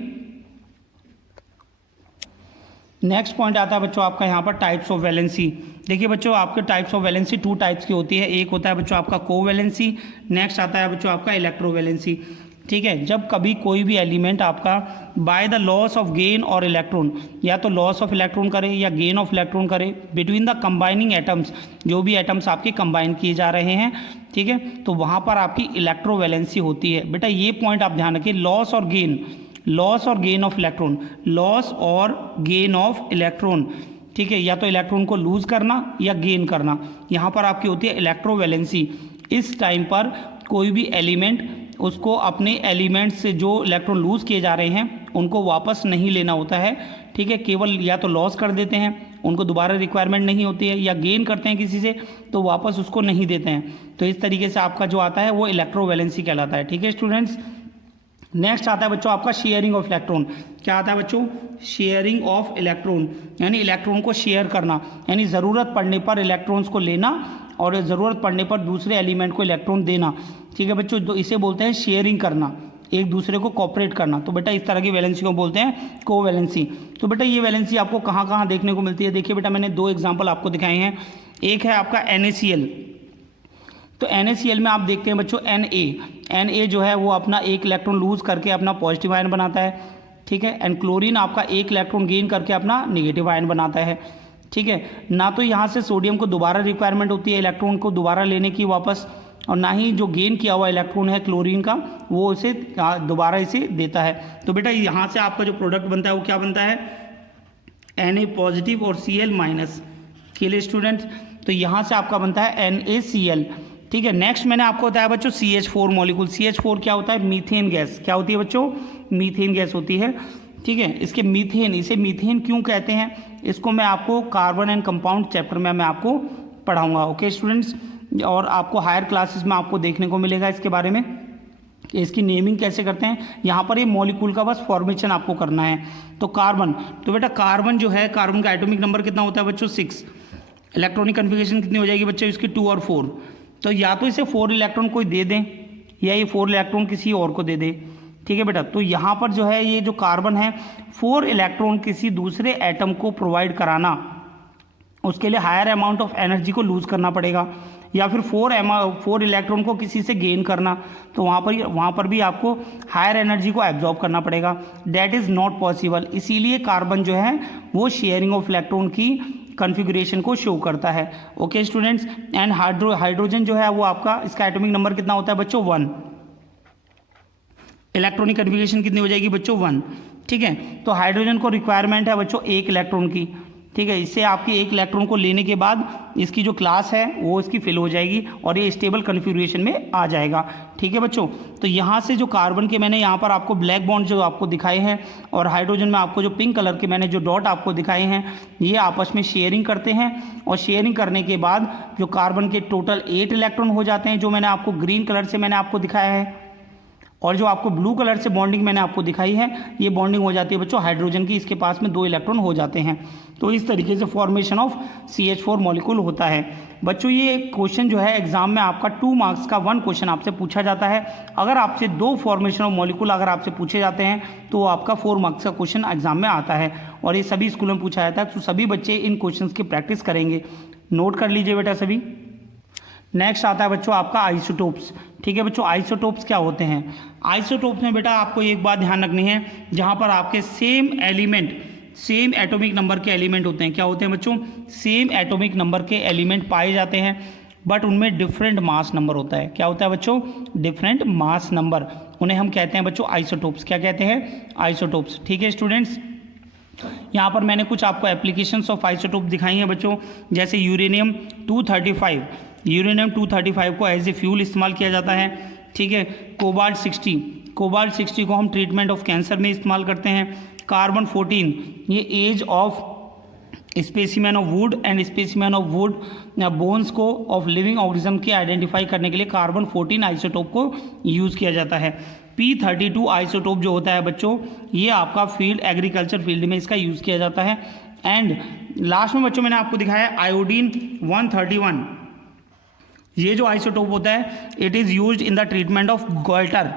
नेक्स्ट पॉइंट आता है बच्चों आपका यहाँ पर टाइप्स ऑफ वैलेंसी। देखिए बच्चों, आपके टाइप्स ऑफ वैलेंसी 2 टाइप्स की होती है। एक होता है बच्चों आपका कोवैलेंसी, नेक्स्ट आता है बच्चों आपका इलेक्ट्रोवैलेंसी। ठीक है, जब कभी कोई भी एलिमेंट आपका by the loss of gain और इलेक्ट्रॉन, या तो लॉस ऑफ इलेक्ट्रॉन करे या गेन ऑफ इलेक्ट्रॉन करे बिटवीन द कंबाइनिंग एटम्स, जो भी एटम्स आपके कंबाइन किए जा रहे हैं, ठीक है, तो वहाँ पर आपकी इलेक्ट्रोवैलेंसी होती है। बेटा ये पॉइंट आप ध्यान रखिए, लॉस और गेन ऑफ इलेक्ट्रॉन, लॉस और गेन ऑफ इलेक्ट्रॉन, ठीक है, या तो इलेक्ट्रॉन को लूज करना या गेन करना, यहाँ पर आपकी होती है इलेक्ट्रोवैलेंसी। इस टाइम पर कोई भी एलिमेंट उसको अपने एलिमेंट से जो इलेक्ट्रॉन लूज किए जा रहे हैं उनको वापस नहीं लेना होता है, ठीक है, केवल या तो लॉस कर देते हैं, उनको दोबारा रिक्वायरमेंट नहीं होती है, या गेन करते हैं किसी से तो वापस उसको नहीं देते हैं। तो इस तरीके से आपका जो आता है वो इलेक्ट्रोवैलेंसी कहलाता है। ठीक है स्टूडेंट्स, नेक्स्ट आता है बच्चों आपका शेयरिंग ऑफ इलेक्ट्रॉन। क्या आता है बच्चों? शेयरिंग ऑफ इलेक्ट्रॉन, यानी इलेक्ट्रॉन को शेयर करना, यानी ज़रूरत पड़ने पर इलेक्ट्रॉन्स को लेना और ज़रूरत पड़ने पर दूसरे एलिमेंट को इलेक्ट्रॉन देना। ठीक है बच्चों, तो इसे बोलते हैं शेयरिंग करना, एक दूसरे को कॉपरेट करना। तो बेटा इस तरह की वैलेंसी को बोलते हैं कोवैलेंसी। तो बेटा ये वैलेंसी आपको कहाँ कहाँ देखने को मिलती है? देखिए बेटा, मैंने 2 एग्जाम्पल आपको दिखाए हैं। एक है आपका NaCl, तो NaCl में आप देखते हैं बच्चों Na जो है वो अपना एक इलेक्ट्रॉन लूज करके अपना पॉजिटिव आयन बनाता है, ठीक है, एंड क्लोरीन आपका एक इलेक्ट्रॉन गेन करके अपना नेगेटिव आयन बनाता है। ठीक है, ना तो यहाँ से सोडियम को दोबारा रिक्वायरमेंट होती है इलेक्ट्रॉन को दोबारा लेने की वापस, और ना ही जो गेन किया हुआ इलेक्ट्रॉन है क्लोरीन का वो इसे दोबारा इसे देता है। तो बेटा यहाँ से आपका जो प्रोडक्ट बनता है वो क्या बनता है? Na पॉजिटिव और Cl माइनस के लिए स्टूडेंट, तो यहाँ से आपका बनता है NaCl। ठीक है, नेक्स्ट मैंने आपको बताया बच्चों CH4 मॉलिक्यूल। CH4 क्या होता है? Methane gas. क्या होती है बच्चों? मीथेन गैस होती है। ठीक है, इसके मीथेन, इसे मीथेन क्यों कहते हैं इसको मैं आपको कार्बन एंड कंपाउंड चैप्टर में मैं आपको पढ़ाऊंगा। ओके स्टूडेंट्स, और आपको हायर क्लासेस में आपको देखने को मिलेगा इसके बारे में, इसकी नेमिंग कैसे करते हैं। यहाँ पर ये मॉलिक्यूल का बस फॉर्मेशन आपको करना है। तो कार्बन, तो बेटा कार्बन जो है, कार्बन का एटॉमिक नंबर कितना होता है बच्चों? 6। इलेक्ट्रॉनिक कन्फिग्रेशन कितनी हो जाएगी बच्चों इसकी? 2 और 4। तो या तो इसे 4 इलेक्ट्रॉन कोई दे दें या ये 4 इलेक्ट्रॉन किसी और को दे दे। ठीक है बेटा, तो यहाँ पर जो है ये जो कार्बन है 4 इलेक्ट्रॉन किसी दूसरे एटम को प्रोवाइड कराना, उसके लिए हायर अमाउंट ऑफ एनर्जी को लूज करना पड़ेगा, या फिर 4 इलेक्ट्रॉन को किसी से गेन करना, तो वहाँ पर भी आपको हायर एनर्जी को एब्जॉर्ब करना पड़ेगा। That is not possible. इसीलिए कार्बन जो है वो शेयरिंग ऑफ इलेक्ट्रॉन की कॉन्फ़िगरेशन को शो करता है। ओके स्टूडेंट्स, एंड हाइड्रोजन जो है वो आपका, इसका एटॉमिक नंबर कितना होता है बच्चों? 1। इलेक्ट्रॉनिक कॉन्फ़िगरेशन कितनी हो जाएगी बच्चों? 1। ठीक है, तो हाइड्रोजन को रिक्वायरमेंट है बच्चों 1 इलेक्ट्रॉन की। ठीक है, इससे आपकी 1 इलेक्ट्रॉन को लेने के बाद इसकी जो क्लास है वो इसकी फिल हो जाएगी और ये स्टेबल कॉन्फ़िगरेशन में आ जाएगा। ठीक है बच्चों, तो यहाँ से जो कार्बन के मैंने यहाँ पर आपको ब्लैक बॉन्ड जो आपको दिखाए हैं, और हाइड्रोजन में आपको जो पिंक कलर के मैंने जो डॉट आपको दिखाए हैं, ये आपस में शेयरिंग करते हैं, और शेयरिंग करने के बाद जो कार्बन के टोटल 8 इलेक्ट्रॉन हो जाते हैं, जो मैंने आपको ग्रीन कलर से मैंने आपको दिखाया है, और जो आपको ब्लू कलर से बॉन्डिंग मैंने आपको दिखाई है, ये बॉन्डिंग हो जाती है बच्चों हाइड्रोजन की, इसके पास में 2 इलेक्ट्रॉन हो जाते हैं। तो इस तरीके से फॉर्मेशन ऑफ CH4 मॉलिक्यूल होता है। बच्चों ये क्वेश्चन जो है एग्जाम में आपका 2 मार्क्स का 1 क्वेश्चन आपसे पूछा जाता है। अगर आपसे 2 फॉर्मेशन ऑफ मॉलिक्यूल अगर आपसे पूछे जाते हैं तो आपका 4 मार्क्स का क्वेश्चन एग्जाम में आता है, और ये सभी स्कूलों में पूछा जाता है। तो सभी बच्चे इन क्वेश्चन की प्रैक्टिस करेंगे, नोट कर लीजिए बेटा सभी। नेक्स्ट आता है बच्चों आपका आइसोटोप्स। ठीक है बच्चों, आइसोटोप्स क्या होते हैं? आइसोटोप्स में बेटा आपको एक बात ध्यान रखनी है, जहां पर आपके same element, same atomic number के एलिमेंट होते हैं। क्या होते हैं बच्चों? सेम एटॉमिक नंबर के एलिमेंट पाए जाते हैं, बट उनमें डिफरेंट मास नंबर होता है। क्या होता है बच्चों? डिफरेंट मास नंबर, उन्हें हम कहते हैं बच्चों आइसोटोप्स। क्या कहते हैं? आइसोटोप्स। ठीक है स्टूडेंट्स, यहाँ पर मैंने कुछ आपको एप्लीकेशंस ऑफ आइसोटोप दिखाई हैं बच्चों, जैसे यूरेनियम 235 को एज ए फ्यूल इस्तेमाल किया जाता है। ठीक है, कोबाल्ट कोबाल्ट 60 को हम ट्रीटमेंट ऑफ कैंसर में इस्तेमाल करते हैं। कार्बन 14 ये age of specimen of wood and specimen of wood bones को ऑफ लिविंग ऑर्गेनिज्म के आइडेंटिफाई करने के लिए कार्बन 14 आइसोटोप को यूज़ किया जाता है। P32 आइसोटोप जो होता है बच्चों, ये आपका फील्ड एग्रीकल्चर फील्ड में इसका यूज़ किया जाता है। एंड लास्ट में बच्चों मैंने आपको दिखाया आयोडीन 131, ये जो आइसोटोप होता है it is used in the treatment of goitre.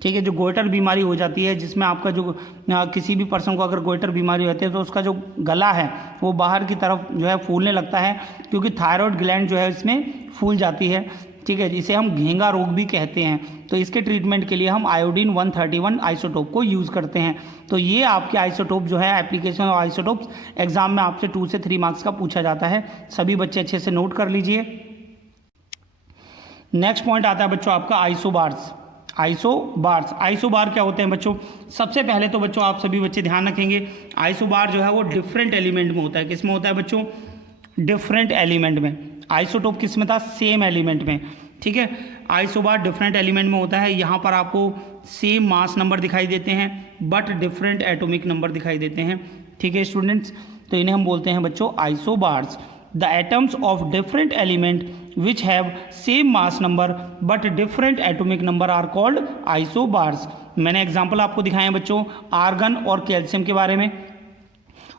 ठीक है, जो गोइटर बीमारी हो जाती है जिसमें आपका जो किसी भी पर्सन को अगर गोइटर बीमारी होती है तो उसका जो गला है वो बाहर की तरफ जो है फूलने लगता है, क्योंकि थायराइड ग्लैंड जो है इसमें फूल जाती है। ठीक है, जिसे हम घेंगा रोग भी कहते हैं। तो इसके ट्रीटमेंट के लिए हम आयोडीन 131 आइसोटोप को यूज़ करते हैं। तो ये आपके आइसोटोप जो है एप्लीकेशन ऑफ आइसोटोप एग्जाम में आपसे 2 से 3 मार्क्स का पूछा जाता है। सभी बच्चे अच्छे से नोट कर लीजिए। नेक्स्ट पॉइंट आता है बच्चों आपका आइसोबार्स। आइसोबार क्या होते हैं बच्चों? सबसे पहले तो बच्चों आप सभी बच्चे ध्यान रखेंगे, आइसोबार जो है वो डिफरेंट एलिमेंट में होता है। किस में होता है बच्चों? डिफरेंट एलिमेंट में। आइसोटोप किस में था? सेम एलिमेंट में। ठीक है, आइसोबार डिफरेंट एलिमेंट में होता है। यहाँ पर आपको सेम मास नंबर दिखाई देते हैं बट डिफरेंट एटॉमिक नंबर दिखाई देते हैं। ठीक है स्टूडेंट्स, तो इन्हें हम बोलते हैं बच्चों isobars. The atoms of different element which have same mass number but different atomic number are called isobars। मैंने एग्जांपल आपको दिखाए हैं बच्चों आर्गन और कैल्शियम के बारे में।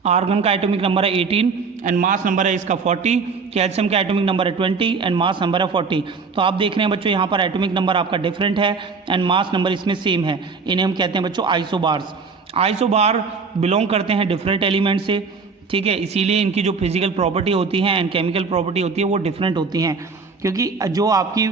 आर्गन का एटॉमिक नंबर है 18 एंड मास नंबर है इसका 40। कैल्शियम का एटॉमिक नंबर है 20 एंड मास नंबर है 40। तो आप देख रहे हैं बच्चों यहाँ पर एटॉमिक नंबर आपका डिफरेंट है एंड मास नंबर इसमें सेम है। इन्हें हम कहते हैं बच्चों आइसोबार्स। आइसोबार बिलोंग करते हैं डिफरेंट एलिमेंट से। ठीक है, इसीलिए इनकी जो फिजिकल प्रॉपर्टी होती है एंड केमिकल प्रॉपर्टी होती है वो डिफरेंट होती हैं, क्योंकि जो आपकी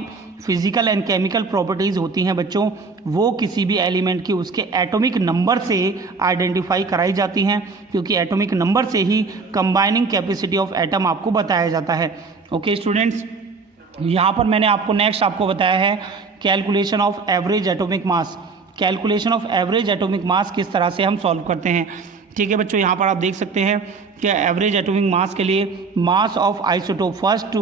फिजिकल एंड केमिकल प्रॉपर्टीज़ होती हैं बच्चों वो किसी भी एलिमेंट की उसके एटॉमिक नंबर से आइडेंटिफाई कराई जाती हैं, क्योंकि एटॉमिक नंबर से ही कंबाइनिंग कैपेसिटी ऑफ एटम आपको बताया जाता है। ओके स्टूडेंट्स, यहाँ पर मैंने आपको नेक्स्ट आपको बताया है calculation of average atomic mass. Calculation of average atomic mass किस तरह से हम सॉल्व करते हैं। ठीक है बच्चों, यहाँ पर आप देख सकते हैं कि एवरेज एटॉमिक मास के लिए मास ऑफ आइसोटोप फर्स्ट,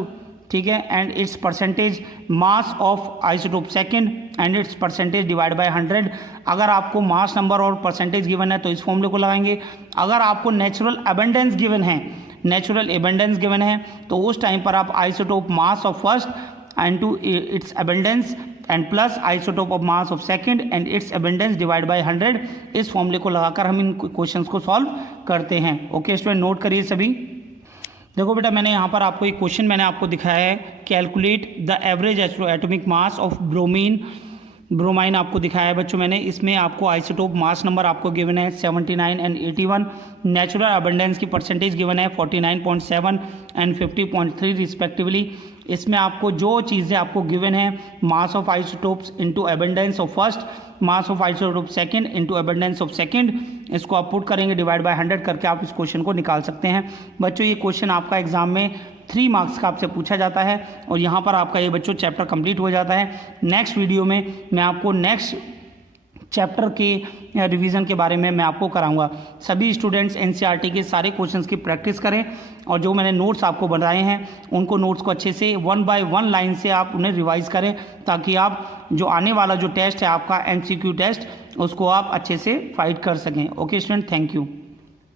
ठीक है, and it's percentage mass of isotope second and it's percentage divide by 100। अगर आपको मास नंबर और परसेंटेज गिवन है तो इस फॉर्मूले को लगाएंगे। अगर आपको नेचुरल एबंडेंस गिवन है तो उस टाइम पर आप isotope mass of first and to its abundance and plus isotope of mass of second and its abundance divide by 100। इस फॉर्मूले को लगाकर हम इन क्वेश्चंस को सॉल्व करते हैं। ओके स्टूडेंट, नोट करिए सभी। देखो बेटा, मैंने यहाँ पर आपको एक क्वेश्चन मैंने आपको दिखाया है, calculate the average atomic mass of bromine आपको दिखाया है बच्चों मैंने। इसमें आपको आइसोटोप मास नंबर आपको गिवन है 79 एंड 81। नेचुरल अबंडेंस की परसेंटेज गिवन है 49.7 एंड 50.3 रिस्पेक्टिवली। इसमें आपको जो चीज़ें आपको गिवन है mass of isotopes into abundance of first, mass of isotope second into abundance of second, इसको आप पुट करेंगे डिवाइड बाय 100 करके आप इस क्वेश्चन को निकाल सकते हैं। बच्चों ये क्वेश्चन आपका एग्जाम में 3 मार्क्स का आपसे पूछा जाता है और यहाँ पर आपका ये बच्चों चैप्टर कंप्लीट हो जाता है। नेक्स्ट वीडियो में मैं आपको नेक्स्ट चैप्टर के रिवीजन के बारे में मैं आपको कराऊंगा। सभी स्टूडेंट्स एनसीईआरटी के सारे क्वेश्चंस की प्रैक्टिस करें और जो मैंने नोट्स आपको बनाए हैं उनको नोट्स को अच्छे से 1 बाय 1 लाइन से आप उन्हें रिवाइज करें, ताकि आप जो आने वाला जो टेस्ट है आपका MCQ टेस्ट उसको आप अच्छे से फाइट कर सकें। Okay student, thank you.